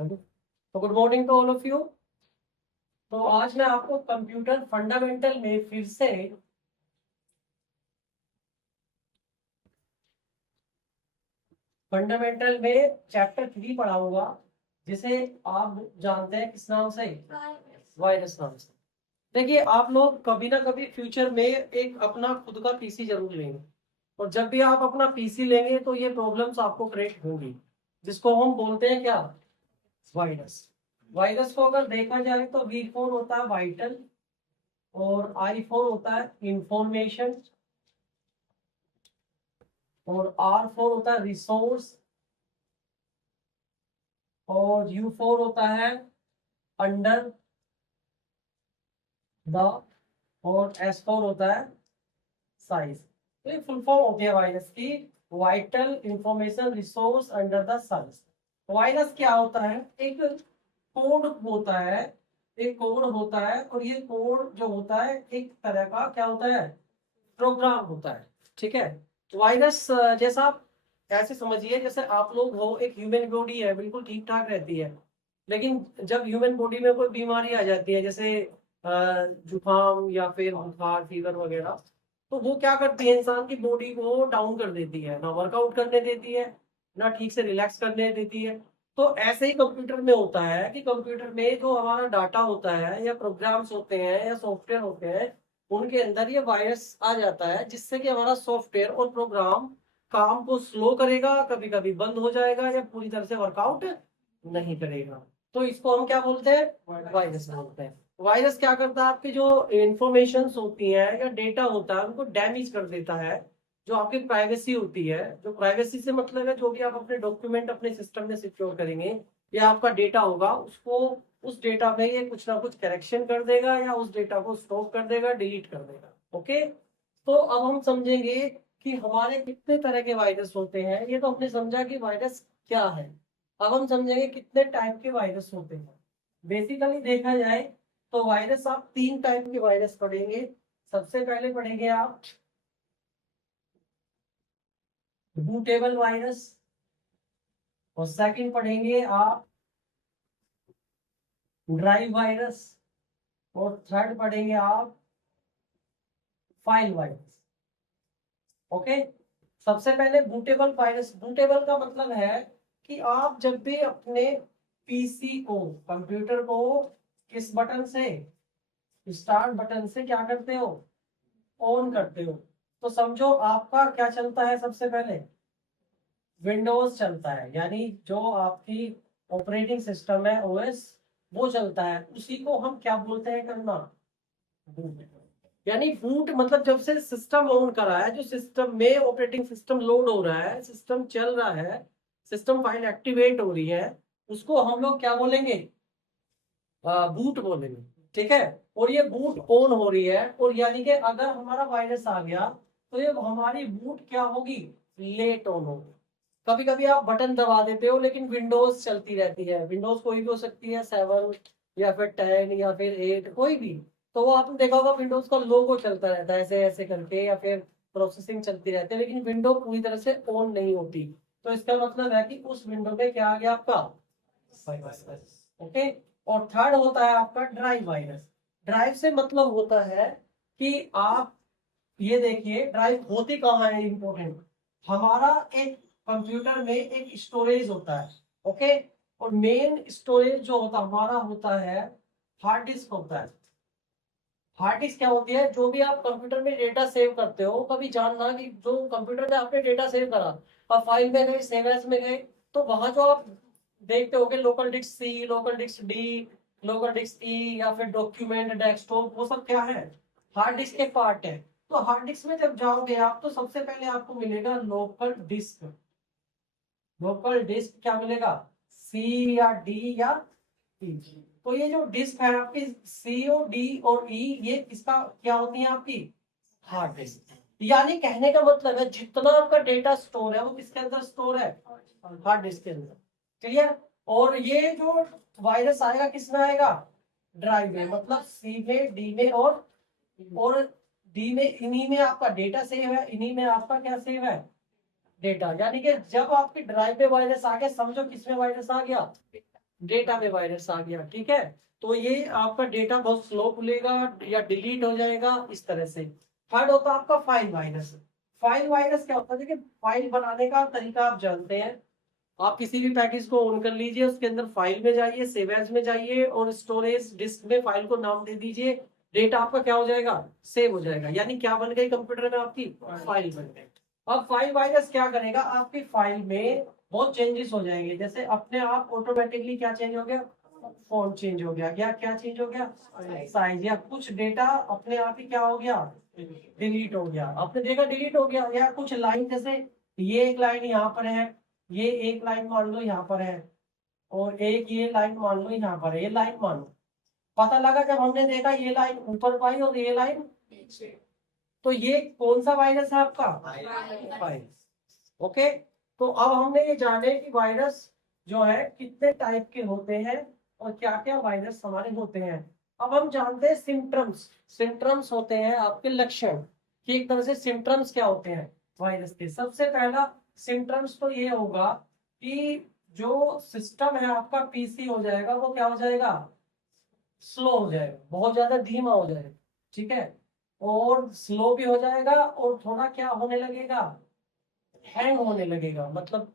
तो good morning to all of you. तो आज मैं आपको कंप्यूटर फंडामेंटल में फिर से फंडामेंटल में चैप्टर 3 पढ़ाऊंगा, जिसे आप जानते हैं किस नाम से? वायरस नाम से। देखिए, आप लोग कभी ना कभी फ्यूचर में एक अपना खुद का पीसी जरूर लेंगे, और जब भी आप अपना पीसी लेंगे तो ये प्रॉब्लम्स आपको क्रिएट होंगी, जिसको हम बोलते हैं क्या? वायरस। वायरस को अगर देखा जाए तो V4 होता है वाइटल, और I4 होता है इंफॉर्मेशन, और R4 होता है रिसोर्स, और U4 होता है अंडर द, और S4 होता है साइज। तो ये फुल फॉर्म होती है वायरस की, vital information resource under the size. Virus क्या होता है? एक कोड होता है, एक कोड होता है, और ये कोड जो होता है एक तरह का क्या होता है? प्रोग्राम होता है। ठीक है। वायरस जैसा आप ऐसे समझिए, जैसे आप लोग हो, एक ह्यूमन बॉडी है, बिल्कुल ठीक ठाक रहती है, लेकिन जब ह्यूमन बॉडी में कोई बीमारी आ जाती है, जैसे जुकाम या फिर बुखार, फीवर वगैरह, तो वो क्या करती है? इंसान की बॉडी को डाउन कर देती है, ना वर्कआउट करने देती है, ना ठीक से रिलैक्स करने देती है। तो ऐसे ही कंप्यूटर में होता है कि कंप्यूटर में जो हमारा डाटा होता है, या प्रोग्राम्स होते हैं, या सॉफ्टवेयर होते हैं, उनके अंदर ये वायरस आ जाता है, जिससे कि हमारा सॉफ्टवेयर और प्रोग्राम काम को स्लो करेगा, कभी कभी बंद हो जाएगा, या पूरी तरह से वर्कआउट नहीं करेगा। तो इसको हम क्या बोलते हैं? वायरस बोलते हैं। वायरस क्या करता है? आपकी जो इंफॉर्मेशन होती है या डेटा होता है, उनको डैमेज कर देता है। जो आपकी प्राइवेसी होती है, जो प्राइवेसी से मतलब है जो भी आप अपने डॉक्यूमेंट अपने सिस्टम में सिक्योर करेंगे, या आपका डेटा होगा, उसको उस डेटा में ये कुछ ना कुछ करेक्शन कर देगा, या उस डेटा को स्टॉप कर देगा, डिलीट कर देगा। ओके। तो अब हम समझेंगे कि हमारे कितने तरह के वायरस होते हैं। ये तो हमने समझा कि वायरस क्या है। अब हम समझेंगे कितने टाइप के वायरस होते हैं। बेसिकली देखा जाए तो वायरस, आप 3 टाइप के वायरस पढ़ेंगे। सबसे पहले पढ़ेंगे आप बूटेबल वायरस, और सेकंड पढ़ेंगे आप ड्राइव वायरस, और थर्ड पढ़ेंगे आप फाइल वायरस। ओके। सबसे पहले बूटेबल वायरस। बूटेबल का मतलब है कि आप जब भी अपने पीसी को, कंप्यूटर को, किस बटन से? स्टार्ट बटन से क्या करते हो? ऑन करते हो। तो समझो आपका क्या चलता है? सबसे पहले विंडोज चलता है, यानी जो आपकी ऑपरेटिंग सिस्टम है, ओएस, वो चलता है। उसी को हम क्या बोलते हैं? करना बूट। यानी बूट मतलब जब से सिस्टम ऑन करा है, जो सिस्टम में ऑपरेटिंग सिस्टम लोड हो रहा है, सिस्टम चल रहा है, सिस्टम फाइल एक्टिवेट हो रही है, उसको हम लोग क्या बोलेंगे? बूट बोलेंगे। ठीक है। और ये बूट ऑन हो रही है, और यानी कि अगर हमारा वायरस आ गया तो ये हमारी बूट क्या होगी? लेट ऑन होगी। कभी कभी आप बटन दबा देते हो, लेकिन विंडोज चलती रहती है। विंडोज कोई भी हो सकती है, 7 या फिर 10 या फिर 8, कोई भी। तो वो आपने देखा होगा, विंडोज का लोगो चलता रहता है ऐसे ऐसे करके, या फिर प्रोसेसिंग चलती रहती है, लेकिन विंडो पूरी तरह से ऑन नहीं होती। तो इसका मतलब है कि उस विंडो में क्या आ गया? आपका वायरस। ओके। और थर्ड होता है आपका ड्राइव वायरस। ड्राइव से मतलब होता है कि आप ये देखिए, ड्राइव होती कहाँ है? इंपॉर्टेंट। हमारा एक कंप्यूटर में एक स्टोरेज होता है। ओके। और मेन स्टोरेज जो होता हमारा होता है, हार्ड डिस्क होता है। हार्ड डिस्क क्या होती है? जो भी आप कंप्यूटर में डेटा सेव करते हो, कभी जानना कि जो कंप्यूटर में आपने डेटा सेव करा, आप फाइल में गए, सेव एज में गए, तो वहां जो आप देखते होगे local disk C, local disk D, local disk E, या फिर डॉक्यूमेंट, डेस्कटॉप, वो सब क्या है? हार्ड डिस्क के पार्ट है। तो हार्ड डिस्क में जब जाओगे आप, तो सबसे पहले आपको मिलेगा लोकल डिस्क। लोकल डिस्क क्या मिलेगा? सी या डी या ई। तो ये जो डिस्क है आपकी, सी और डी और ई, ये इसका क्या होती है? आपकी हार्ड डिस्क। यानी कहने का मतलब है, जितना आपका डेटा स्टोर है वो किसके अंदर स्टोर है? हार्ड डिस्क के अंदर। क्लियर? और ये जो वायरस आएगा किस में आएगा? ड्राइव में, मतलब सी में, डी में, और डी में, इन्हीं में आपका डेटा सेव है, इन्हीं में आपका क्या सेव है? डेटा। यानी कि जब आपकी ड्राइव पे वायरस आ गया, समझो किसमें वायरस आ गया? डेटा में वायरस आ गया, ठीक है। तो ये आपका डेटा बहुत स्लो खुलेगा या डिलीट हो जाएगा इस तरह से। थर्ड होता है आपका फाइल वायरस। फाइल वायरस क्या होता है, देखिए फाइल बनाने का तरीका आप जानते हैं। आप किसी भी पैकेज को ऑन कर लीजिए, उसके अंदर फाइल में जाइए, सेव एज में जाइए और स्टोरेज डिस्क में फाइल को नाम दे दीजिए। डेटा आपका क्या हो जाएगा, सेव हो जाएगा। यानी क्या बन गई कंप्यूटर में आपकी, फाइल बन गई। अब फाइल वायरस क्या करेगा, आपकी फाइल में बहुत चेंजेस हो जाएंगे। जैसे अपने आप ऑटोमेटिकली क्या चेंज हो गया, फॉन्ट चेंज हो गया, क्या चेंज हो गया, साइज, या कुछ डेटा अपने आप ही क्या हो गया, डिलीट हो गया। आपने देखा डिलीट हो गया, या कुछ लाइन, जैसे ये एक लाइन यहाँ पर है, ये एक लाइन मान लो यहाँ पर है, और एक ये लाइन मान लो यहाँ पर है, ये लाइन मान लो। पता लगा जब हमने देखा ये लाइन ऊपर पाई और ये लाइन, तो ये कौन सा वायरस है आपका, वायरस। ओके, तो अब हमने ये जाने कि वायरस जो है कितने टाइप के होते हैं और क्या क्या वायरस हमारे होते हैं। अब हम जानते हैं सिम्टम्स। सिम्टम्स होते हैं आपके लक्षण, कि एक तरह से सिम्टम्स क्या होते हैं वायरस के। सबसे पहला सिम्टम्स तो ये होगा कि जो सिस्टम है आपका पीसी हो जाएगा, वो क्या हो जाएगा, स्लो हो जाएगा, बहुत ज्यादा धीमा हो जाएगा, ठीक है। और स्लो भी हो जाएगा और थोड़ा क्या होने लगेगा, हैंग होने लगेगा। मतलब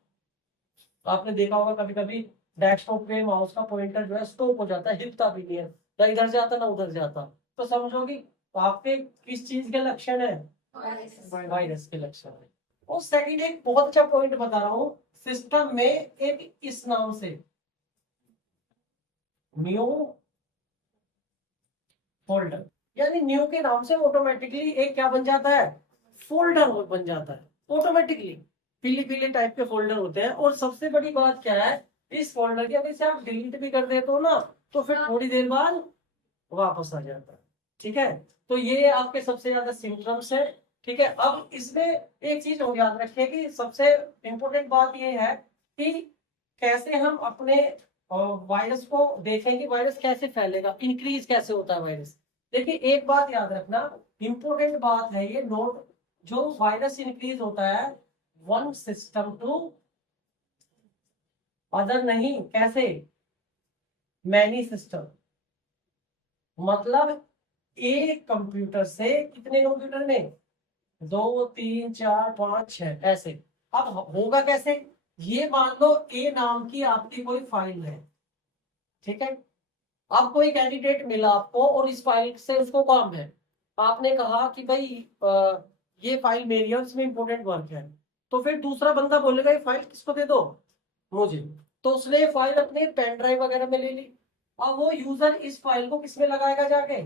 आपने देखा होगा कभी कभी डेस्कटॉप पे माउस का पॉइंटर जो है स्टॉप हो जाता है, हिलता भी नहीं है, ना इधर जाता ना उधर जाता। तो समझो कि आपके किस चीज के लक्षण है, वायरस के लक्षण है। और सेकंड एक बहुत अच्छा पॉइंट बता रहा हूँ, सिस्टम में एक इस नाम से न्यू फोल्डर, यानी न्यू के नाम से ऑटोमेटिकली एक क्या बन जाता है, फोल्डर बन जाता है ऑटोमेटिकली। पीले पीले टाइप के फोल्डर होते हैं। और सबसे बड़ी बात क्या है, इस फोल्डर की अगर से आप डिलीट भी कर देते हो ना, तो फिर थोड़ी देर बाद वापस आ जाता है, ठीक है। तो ये आपके सबसे ज्यादा सिम्टम्स है, ठीक है। अब इसमें एक चीज और याद रखिए कि सबसे इंपॉर्टेंट बात ये है कि कैसे हम अपने वायरस को देखें कि वायरस कैसे फैलेगा, इंक्रीज कैसे होता है वायरस। देखिए एक बात याद रखना, इंपॉर्टेंट बात है ये नोट, जो वायरस इंक्रीज होता है वन सिस्टम टू अदर नहीं, कैसे, मैनी सिस्टम। मतलब एक कंप्यूटर से कितने कंप्यूटर में, 2 3 4 5 6 ऐसे। अब होगा कैसे, ये मान लो ए नाम की आपकी कोई फाइल है, ठीक है। अब कोई कैंडिडेट मिला आपको और इस फाइल से उसको काम है, आपने कहा कि भाई ये फाइल मेरी है, इसमें इंपॉर्टेंट वर्क है। तो फिर दूसरा बंदा बोलेगा ये फाइल किसको दे दो, मुझे। तो उसने ये फाइल अपने पेन ड्राइव वगैरह में ले ली। अब वो यूजर इस फाइल को किसमें लगाएगा जाके,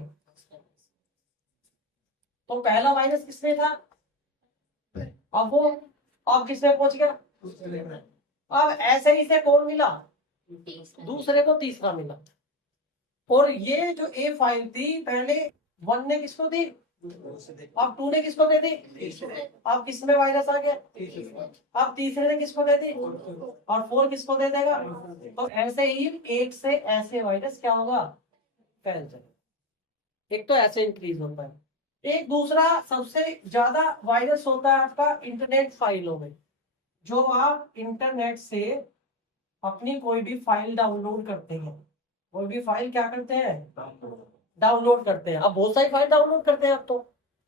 तो पहला वायरस किसमें था, अब वो अब किसमें पहुंच गया। अब ऐसे ही से कौन मिला, दूसरे को तीसरा मिला। और ये जो ए फाइल थी पहले वन ने किसको दी, अब टू ने किसको दे दी, अब किसमें वायरस आ गया, अब तीसरे ने किसको दे दी, और फोर किसको दे देगा। तो ऐसे ही एक से ऐसे वायरस क्या होगा, फैल जाएगा। एक तो ऐसे इंक्रीज होता है। एक दूसरा सबसे ज्यादा वायरस होता है आपका इंटरनेट फाइलों में। जो आप इंटरनेट से अपनी कोई भी फाइल डाउनलोड करते हैं, कोई भी फाइल क्या करते हैं, डाउनलोड करते हैं। अब बहुत सारी फाइल डाउनलोड करते हैं आप, तो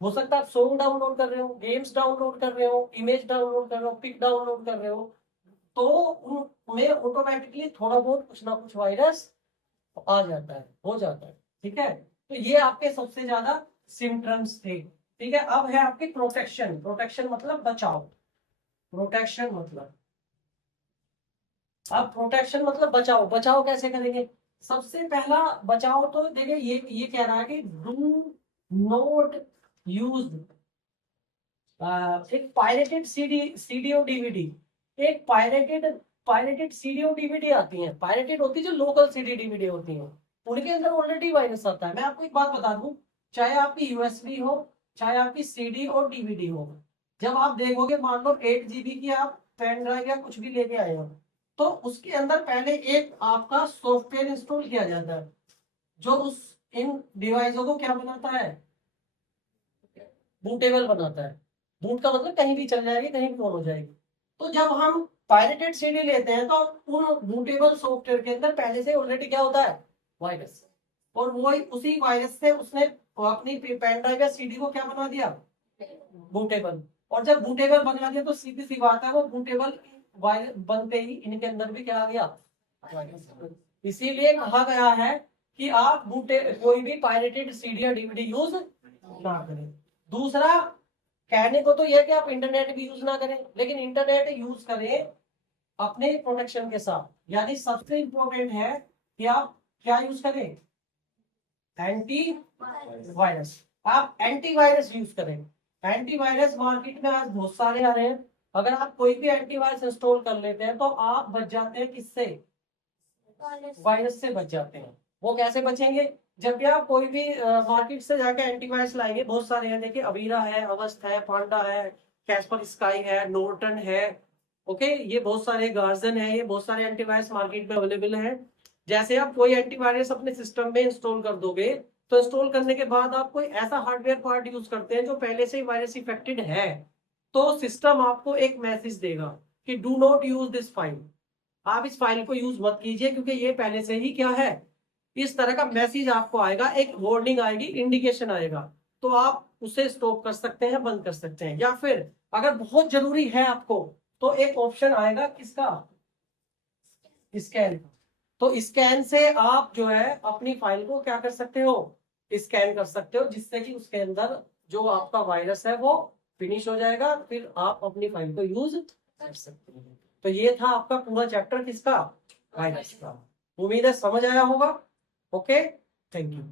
हो सकता है आप सॉन्ग डाउनलोड कर रहे हो, गेम्स डाउनलोड कर रहे हो, इमेज डाउनलोड कर रहे हो, पिक डाउनलोड कर रहे हो। तो उनमें ऑटोमेटिकली थोड़ा बहुत कुछ ना कुछ वायरस आ जाता है, हो जाता है, ठीक है। तो ये आपके सबसे ज्यादा सिम्टम्स थे, ठीक है। अब है आपकी प्रोटेक्शन। प्रोटेक्शन मतलब बचाव, प्रोटेक्शन मतलब, अब प्रोटेक्शन मतलब बचाओ। बचाओ कैसे करेंगे, सबसे पहला बचाओ तो देखिए ये कह रहा है कि डू नॉट यूज एक पायरेटेड सीडी और डीवीडी। एक पायरेटेड सीडी और डीवीडी आती है, पायरेटेड होती है जो लोकल सीडी डीवीडी होती है, उनके अंदर ऑलरेडी वायरस आता है। मैं आपको एक बात बता दूं, चाहे आपकी यूएसबी हो, चाहे आपकी सीडी और डीवीडी हो, जब आप देखोगे मान लो 8 GB की आप पेन ड्राइव या कुछ भी लेके आए हो, तो उसके अंदर पहले एक आपका सॉफ्टवेयर इंस्टॉल किया जाता है, जो उस इन डिवाइसों को क्या बनाता है, बूटेबल बनाता है। बूट का मतलब कहीं भी चल जाएगी, कहीं भी ऑन हो जाएगी। तो जब हम पायरेटेड सीडी लेते हैं तो उन बूटेबल सॉफ्टवेयर के अंदर पहले से ऑलरेडी क्या होता है, वायरस, और वो उसी वायरस से उसने अपनी पेन ड्राइव या सीडी को क्या बना दिया, बूटेबल। और जब बूटेबल बना दिया तो सीधी सी बात है वो बूटेबल बनते ही इनके अंदर भी क्या आ गया, इसीलिए कहा गया है कि आप कोई भी पायरेटेड सीडी या डीवीडी यूज ना करें। दूसरा कहने को तो यह कि आप इंटरनेट भी यूज ना करें, लेकिन इंटरनेट यूज करें अपने प्रोटेक्शन के साथ। यानी सबसे इंपॉर्टेंट है कि आप क्या यूज करें, एंटी वायरस। आप एंटीवायरस यूज करें। एंटीवायरस मार्केट में आज बहुत सारे आ रहे हैं। अगर आप कोई भी एंटीवायरस इंस्टॉल कर लेते हैं तो आप बच जाते हैं किससे, वायरस से बच जाते हैं। वो कैसे बचेंगे, जब भी आप कोई भी मार्केट से जाके एंटीवायरस लाएंगे, बहुत सारे हैं, देखिए अवीरा है, अवस्थ है, पांडा है, कैस्पर स्काई है, नॉर्टन है, ओके, ये बहुत सारे, गार्जन है, ये बहुत सारे एंटीवायरस मार्केट में अवेलेबल है। जैसे आप कोई एंटीवायरस अपने सिस्टम में इंस्टॉल कर दोगे तो इंस्टॉल करने के बाद आप कोई ऐसा हार्डवेयर पार्ट यूज करते हैं जो पहले से ही वायरस इफेक्टेड है, तो सिस्टम आपको एक मैसेज देगा कि do not use this file, आप इस फाइल को यूज मत कीजिए क्योंकि ये पहले से ही क्या है, इस तरह का मैसेज आपको आएगा, एक वार्निंग आएगी, इंडिकेशन आएगा, तो आप उसे स्टॉप कर सकते हैं, बंद कर सकते हैं। या फिर अगर बहुत जरूरी है आपको तो एक ऑप्शन आएगा किसका, स्कैन। तो स्कैन से आप जो है अपनी फाइल को क्या कर सकते हो, स्कैन कर सकते हो, जिससे कि उसके अंदर जो आपका वायरस है वो फिनिश हो जाएगा, फिर आप अपनी फाइल को यूज कर सकते हैं। तो ये था आपका पूरा चैप्टर किसका, वायरस का। उम्मीद है समझ आया होगा। Okay, thank you.